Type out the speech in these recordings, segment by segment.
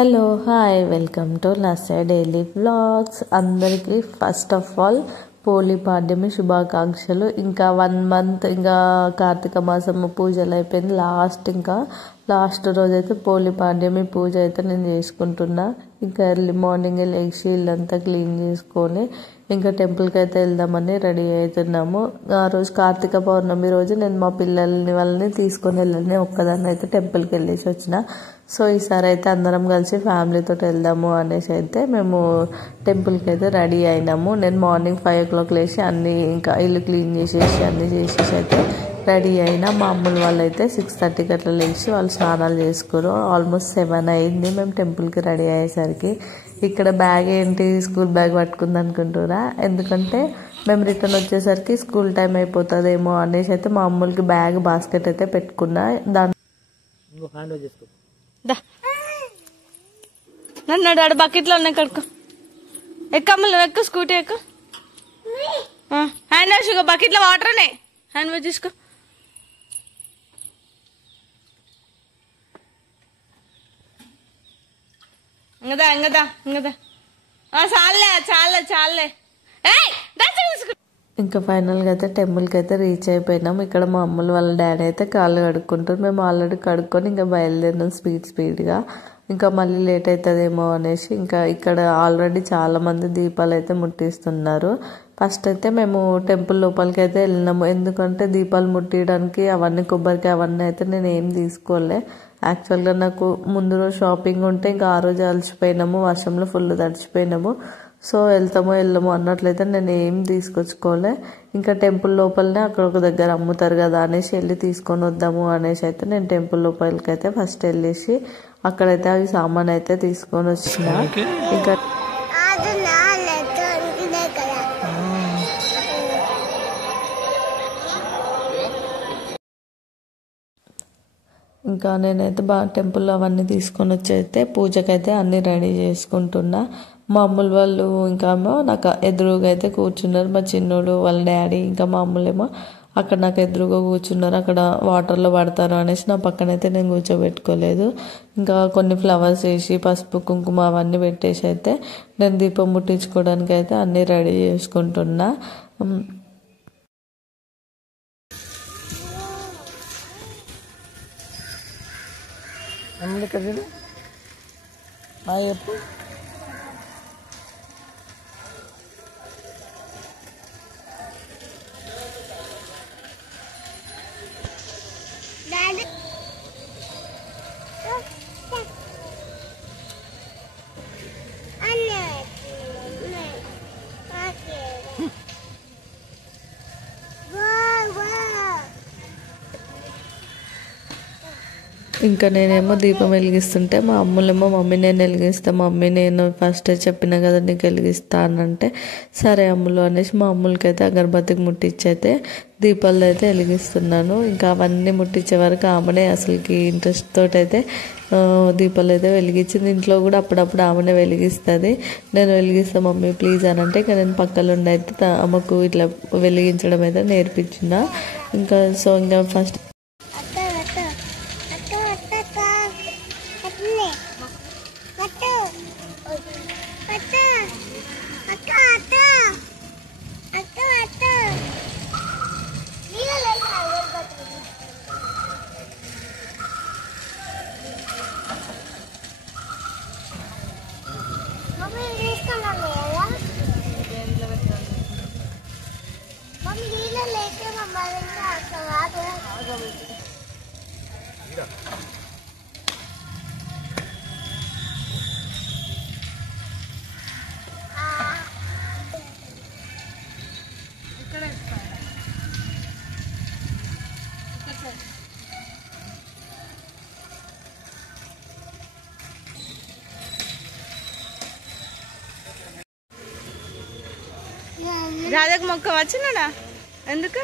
Hello hi welcome to Lassa daily vlogs. అందరికీ first of all పోలీ పాడ్యమి శుభాకాంక్షలు. ఇంకా 1 మంత్ ఇంకా కార్తీక మాసము పూజలు అయిపోయింది. లాస్ట్ రోజైతే పోలీ పాడ్యమి పూజ అయితే నేను చేసుకుంటున్నా. ఇంకా ఎర్లీ మార్నింగ్ లేచి ఇల్లంతా క్లీన్ చేసుకొని ఇంకా టెంపుల్కి అయితే వెళ్దామని రెడీ అవుతున్నాము. ఆ రోజు కార్తీక పౌర్ణమి రోజు నేను మా వాళ్ళని తీసుకొని వెళ్ళాను. ఒక్కదాన్ని అయితే టెంపుల్కి వెళ్ళేసి వచ్చిన. సో ఈసారి అయితే అందరం కలిసి ఫ్యామిలీతో వెళ్దాము అనేసి అయితే మేము టెంపుల్కి అయితే రెడీ అయినాము. నేను మార్నింగ్ 5 o'clock లేచి అన్నీ ఇంకా ఇల్లు క్లీన్ చేసేసి అన్నీ చేసేసి అయితే రెడీ అయినా. మా అమ్ముల వాళ్ళు అయితే 6:30కి అట్లా లేచి వాళ్ళు స్నానాలు చేసుకోరు. ఆల్మోస్ట్ 7 అయింది మేము టెంపుల్కి రెడీ అయ్యేసరికి. ఇక్కడ బ్యాగ్ ఏంటి స్కూల్ బ్యాగ్ పట్టుకుంది అనుకుంటురా, ఎందుకంటే మేము రిటర్న్ వచ్చేసరికి స్కూల్ టైం అయిపోతుందేమో అనేసి అయితే మా అమ్ములకి బ్యాగ్ బాస్కెట్ అయితే పెట్టుకున్నా. నన్ను బకెట్లో ఉన్నాయి కడుకో. ఎక్కమ్మలు ఎక్కువ స్కూటీ ఎక్కువ. హ్యాండ్ వాష్ బకెట్లో వాటర్ ఉన్నాయి, హ్యాండ్ వాష్ తీసుకో. ఇంగదా చాలే. ఇంకా ఫైనల్గా అయితే టెంపుల్కి అయితే రీచ్ అయిపోయినాం. ఇక్కడ మా అమ్ముల వాళ్ళ డాడీ అయితే కాళ్ళు కడుక్కుంటారు. మేము ఆల్రెడీ కడుక్కొని ఇంకా బయలుదేరినాం స్పీడ్గా. ఇంకా మళ్ళీ లేట్ అవుతుందేమో అనేసి ఇంకా ఇక్కడ ఆల్రెడీ చాలా మంది దీపాలు అయితే ముట్టిస్తున్నారు. ఫస్ట్ అయితే మేము టెంపుల్ లోపలికి అయితే వెళ్ళినాము. ఎందుకంటే దీపాలు ముట్టియడానికి అవన్నీ కొబ్బరికి అవన్నీ అయితే నేను ఏం తీసుకోలే. యాక్చువల్గా నాకు ముందు రోజు షాపింగ్ ఉంటే ఇంకా ఆ రోజు అలసిపోయినాము, వర్షంలో ఫుల్ తడిచిపోయినాము. సో వెళ్ళము అన్నట్లయితే నేను ఏం తీసుకొచ్చుకోలే. ఇంకా టెంపుల్ లోపలనే అక్కడ ఒక దగ్గర అమ్ముతారు కదా అనేసి వెళ్ళి తీసుకొని వద్దాము అనేసి అయితే నేను టెంపుల్ లోపలికి అయితే ఫస్ట్ వెళ్ళేసి అక్కడైతే అవి సామాన్ అయితే తీసుకొని వచ్చిన. ఇంకా నేనైతే టెంపుల్లో అవన్నీ తీసుకొని వచ్చి అయితే పూజకైతే అన్నీ రెడీ చేసుకుంటున్నా. మా అమ్ముల వాళ్ళు ఇంకా నాకు ఎదురుగా అయితే కూర్చున్నారు. మా చిన్నోడు వాళ్ళ డాడీ ఇంకా మా అమ్ములేమో అక్కడ నాకు ఎదురుగా కూర్చున్నారు. అక్కడ వాటర్లో పడతారు అనేసి నా పక్కనైతే నేను కూర్చోబెట్టుకోలేదు. ఇంకా కొన్ని ఫ్లవర్స్ వేసి పసుపు కుంకుమ అవన్నీ పెట్టేసి అయితే నేను దీపం ముట్టించుకోవడానికి అయితే అన్నీ రెడీ చేసుకుంటున్నా. ఇంకా నేనేమో దీపం వెలిగిస్తుంటే మా అమ్ములేమో మమ్మీ నేను వెలిగిస్తా, మమ్మీ నేను ఫస్ట్ చెప్పిన కదా నీకు వెలిగిస్తా అనంటే సరే అమ్ములు అనేసి మా అమ్ములకి అయితే అగరబత్తికి ముట్టించి అయితే దీపాలు అయితే వెలిగిస్తున్నాను. ఇంకా అవన్నీ ముట్టించే వరకు ఆమెనే అసలుకి ఇంట్రెస్ట్ తోటి అయితే దీపాలు అయితే వెలిగించింది. ఇంట్లో కూడా అప్పుడప్పుడు ఆమెనే వెలిగిస్తుంది. నేను వెలిగిస్తా మమ్మీ ప్లీజ్ అని అంటే ఇంకా నేను పక్కన ఉండి అయితే ఆమెకు ఇట్లా వెలిగించడం అయితే నేర్పించిన. ఇంకా సో ఇంకా ఫస్ట్ రాజకు మొక్క వచ్చినాడా ఎందుకు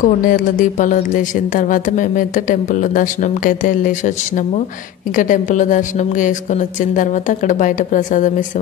కోనేరులో దీపాలు వదిలేసిన తర్వాత మేమైతే టెంపుల్లో దర్శనంకి అయితే వెళ్ళేసి వచ్చినాము. ఇంకా టెంపుల్లో దర్శనం చేసుకొని వచ్చిన తర్వాత అక్కడ బయట ప్రసాదం ఇస్తే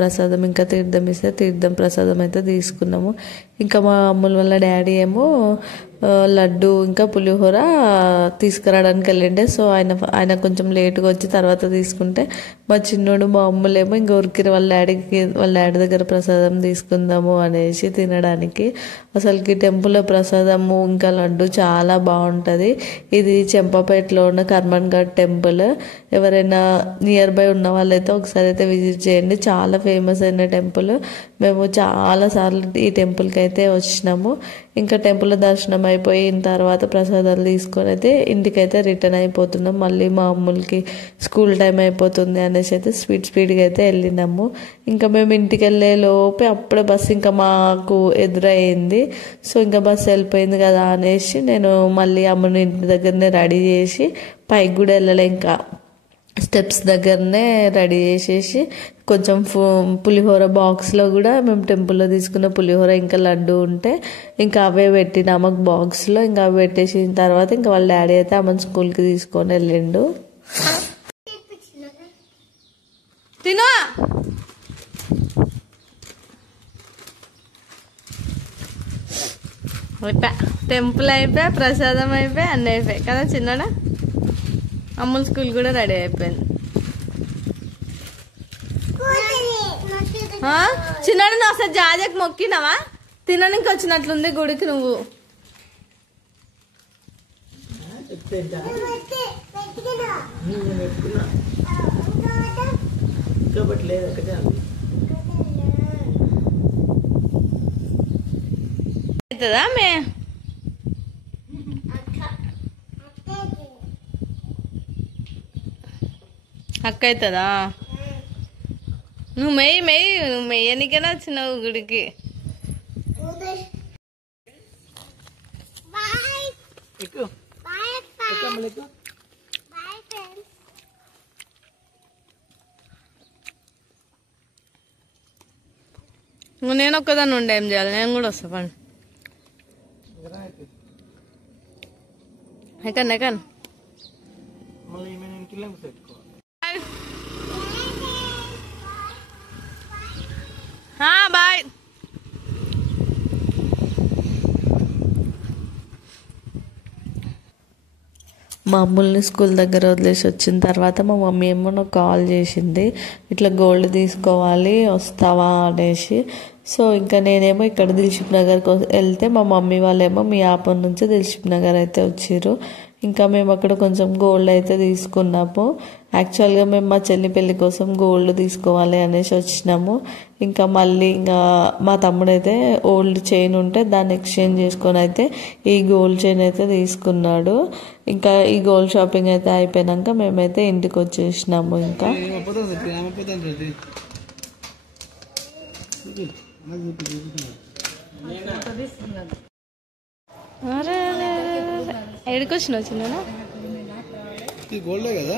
ప్రసాదం ఇంకా తీర్థం ఇస్తే తీర్థం ప్రసాదం అయితే తీసుకున్నాము. ఇంకా మా అమ్ముల వాళ్ళ డాడీ ఏమో లడ్డు ఇంకా పులిహోర తీసుకురావడానికి వెళ్ళిండే. సో ఆయన కొంచెం లేటుగా వచ్చి తర్వాత తీసుకుంటే మా చిన్నోడు మా అమ్ములేమో ఇంకా ఉరికిరి వాళ్ళ డాడీ దగ్గర ప్రసాదం తీసుకుందాము అనేసి తినడానికి. అసలుకి టెంపుల్లో ప్రసాదము ఇంకా లడ్డు చాలా బాగుంటుంది. ఇది చెంపపేటలో ఉన్న కర్మన్ ఘాట్ టెంపుల్. ఎవరైనా నియర్ బై ఉన్న వాళ్ళైతే ఒకసారి అయితే విజిట్ చేయండి. చాలా ఫేమస్ అయిన టెంపుల్. మేము చాలాసార్లు ఈ టెంపుల్కి అయితే వచ్చినాము. ఇంకా టెంపుల్ దర్శనం అయిపోయిన తర్వాత ప్రసాదాలు తీసుకొని అయితే ఇంటికైతే రిటర్న్ అయిపోతున్నాం. మళ్ళీ మా అమ్ములకి స్కూల్ టైం అయిపోతుంది అనేసి అయితే స్పీడ్గా అయితే వెళ్ళినాము. ఇంకా మేము ఇంటికి వెళ్ళే లోపే అప్పుడే బస్సు ఇంకా మాకు ఎదురయ్యింది. సో ఇంకా బస్సు వెళ్ళిపోయింది కదా అనేసి నేను మళ్ళీ అమ్మని ఇంటి దగ్గరనే రెడీ చేసి పైకి కూడా వెళ్ళలే. ఇంకా స్టెప్స్ దగ్గరనే రెడీ చేసేసి కొంచెం పులిహోర బాక్స్లో కూడా మేము టెంపుల్లో తీసుకున్న పులిహోర ఇంకా లడ్డు ఉంటే ఇంకా అవే పెట్టిన అమ్మకు బాక్స్లో. ఇంకా అవి పెట్టేసిన తర్వాత ఇంకా వాళ్ళ డాడీ అయితే అమ్మని స్కూల్కి తీసుకొని వెళ్ళిండు. తిను అయిపోయా, టెంపుల్ అయిపోయా, ప్రసాదం అయిపోయా, అన్నీ అయిపోయాయి కదా చిన్నడా. అమ్ముల స్కూల్ కూడా రెడీ అయిపోయింది. చిన్నడు నువ్వు అసలు జాజకి మొక్కినావా? తినడానికి వచ్చినట్లుంది గుడికి నువ్వు. అవుతుందా మే అక్క అవుతుందా? నువ్వు నువ్వు మెయ్యనికైనా వచ్చినావు గుడికి. నేను ఒక్కదాన్ని ఉండే ఏం చేయాలి? నేను కూడా వస్తా పండి. ఎక్కడ బాయ్. మా అమ్ముల్ని స్కూల్ దగ్గర వదిలేసి వచ్చిన తర్వాత మా మమ్మీ ఏమో నాకు కాల్ చేసింది, ఇట్లా గోల్డ్ తీసుకోవాలి వస్తావా అనేసి. సో ఇంకా నేనేమో ఇక్కడ దిల్షుక్ నగర్కి వెళ్తే మా మమ్మీ వాళ్ళేమో మీ యాప నుంచి దిల్షుక్ నగర్ అయితే వచ్చిర్రు. ఇంకా మేము అక్కడ కొంచెం గోల్డ్ అయితే తీసుకున్నాము. యాక్చువల్గా మేము మా చెల్లి పెళ్లి కోసం గోల్డ్ తీసుకోవాలి అనేసి వచ్చినాము. ఇంకా మళ్ళీ ఇంకా మా తమ్ముడైతే ఓల్డ్ చైన్ ఉంటే దాన్ని ఎక్స్చేంజ్ చేసుకొని అయితే ఈ గోల్డ్ చైన్ అయితే తీసుకున్నాడు. ఇంకా ఈ గోల్డ్ షాపింగ్ అయితే అయిపోయినాక మేమైతే ఇంటికి వచ్చేసినాము. ఇంకా ఎడుకొచ్చినావు చిన్న గోల్డే కదా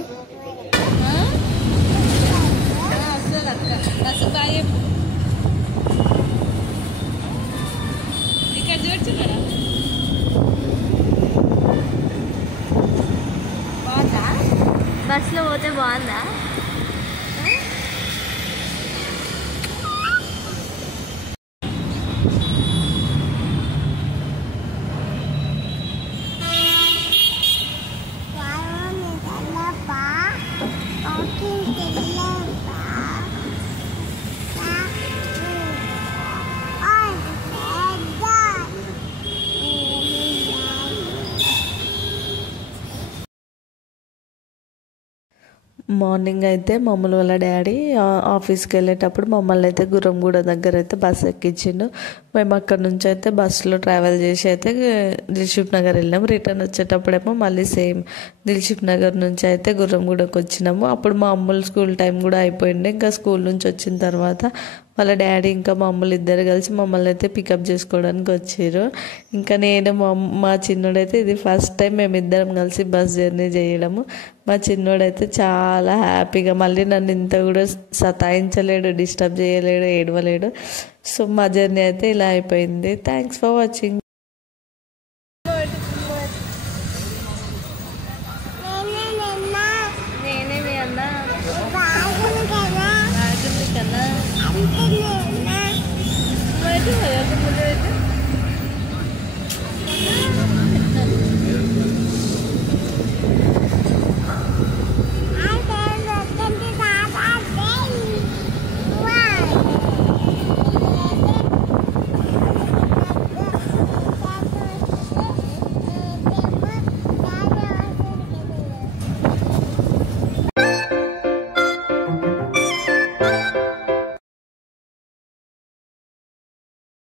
ఇక్కడ చూడుచున్నాడా? బాగుందా? బస్సులో పోతే బాగుందా? మార్నింగ్ అయితే మమ్మల్ని వాళ్ళ డాడీ ఆఫీస్కి వెళ్ళేటప్పుడు మమ్మల్ని అయితే గుర్రంగూడ దగ్గర అయితే బస్సు ఎక్కించిండు. మేము అక్కడ నుంచి అయితే బస్సులో ట్రావెల్ చేసి అయితే దిల్షుక్ నగర్ వెళ్ళాము. రిటర్న్ వచ్చేటప్పుడేమో మళ్ళీ సేమ్ దిల్షుక్ నగర్ నుంచి అయితే గుర్రంగూడకు వచ్చినాము. అప్పుడు మా అమ్ముల స్కూల్ టైం కూడా అయిపోయింది. ఇంకా స్కూల్ నుంచి వచ్చిన తర్వాత వాళ్ళ డాడీ ఇంకా మా అమ్ములు ఇద్దరు కలిసి మమ్మల్ని అయితే పికప్ చేసుకోవడానికి వచ్చారు. ఇంకా నేను మా చిన్నోడైతే ఇది ఫస్ట్ టైం మేమిద్దరం కలిసి బస్ జర్నీ చేయడము. మా చిన్నోడైతే చాలా హ్యాపీగా, మళ్ళీ నన్ను ఇంత కూడా సతాయించలేడు, డిస్టర్బ్ చేయలేడు, ఏడవలేడు. సో మా జర్నీ అయితే ఇలా అయిపోయింది. Thanks for watching. అయితే